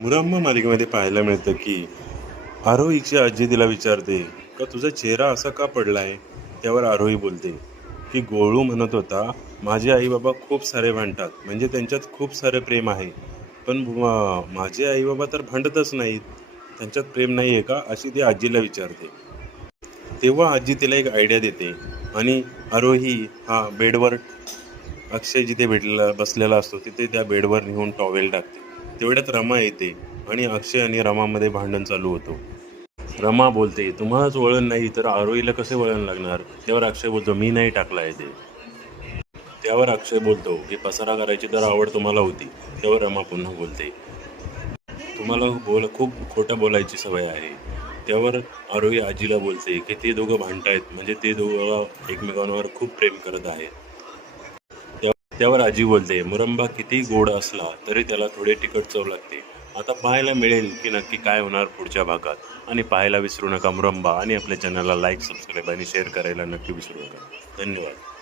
मुरम्म मालिकेमध्ये पाहायला मिळतं की आरोहीची आजी तिला विचारते का तुझा चेहरा असा का पडलाय? त्यावर आरोही बोलते की गोळू म्हणत होता माझे आई बाबा खूप सारे भांडतात म्हणजे त्यांच्यात खूप सारे प्रेम आहे. पण माझे आई बाबा तर भांडतच नाहीत. त्यांच्यात प्रेम नाही आहे का? अशी ती आजीला विचारते. तेव्हा आजी तिला एक आयडिया देते आणि आरोही हा बेडवर अक्षय जिथे भेटलेला बसलेला असतो तिथे त्या बेडवर नेऊन टॉवेल टाकते. तेवढ्यात रमा येते आणि अक्षय आणि रमामध्ये भांडण चालू होतो. रमा बोलते तुम्हालाच वळण नाही तर आरोहीला कसे वळण लागणार? त्यावर अक्षय बोलतो मी नाही टाकला आहे ते. त्यावर अक्षय बोलतो की पसारा करायची तर आवड तुम्हाला होती. त्यावर रमा पुन्हा बोलते तुम्हाला बोल खूप खोटं बोलायची सवय आहे. त्यावर आरोही आजीला बोलते की ते दोघं भांडतायत म्हणजे ते दोघं एकमेकांवर खूप प्रेम करत आहेत. त्यावर आजी बोलते मुरंबा किती गोड असला तरी त्याला थोडे तिखट चव लागते. आता पाहायला मिळेल की नक्की काय होणार पुढच्या भागात. आणि पाहायला विसरू नका मुरंबा. आणि आपल्या चॅनलला लाईक सबस्क्राईब आणि शेअर करायला नक्की विसरू नका. धन्यवाद.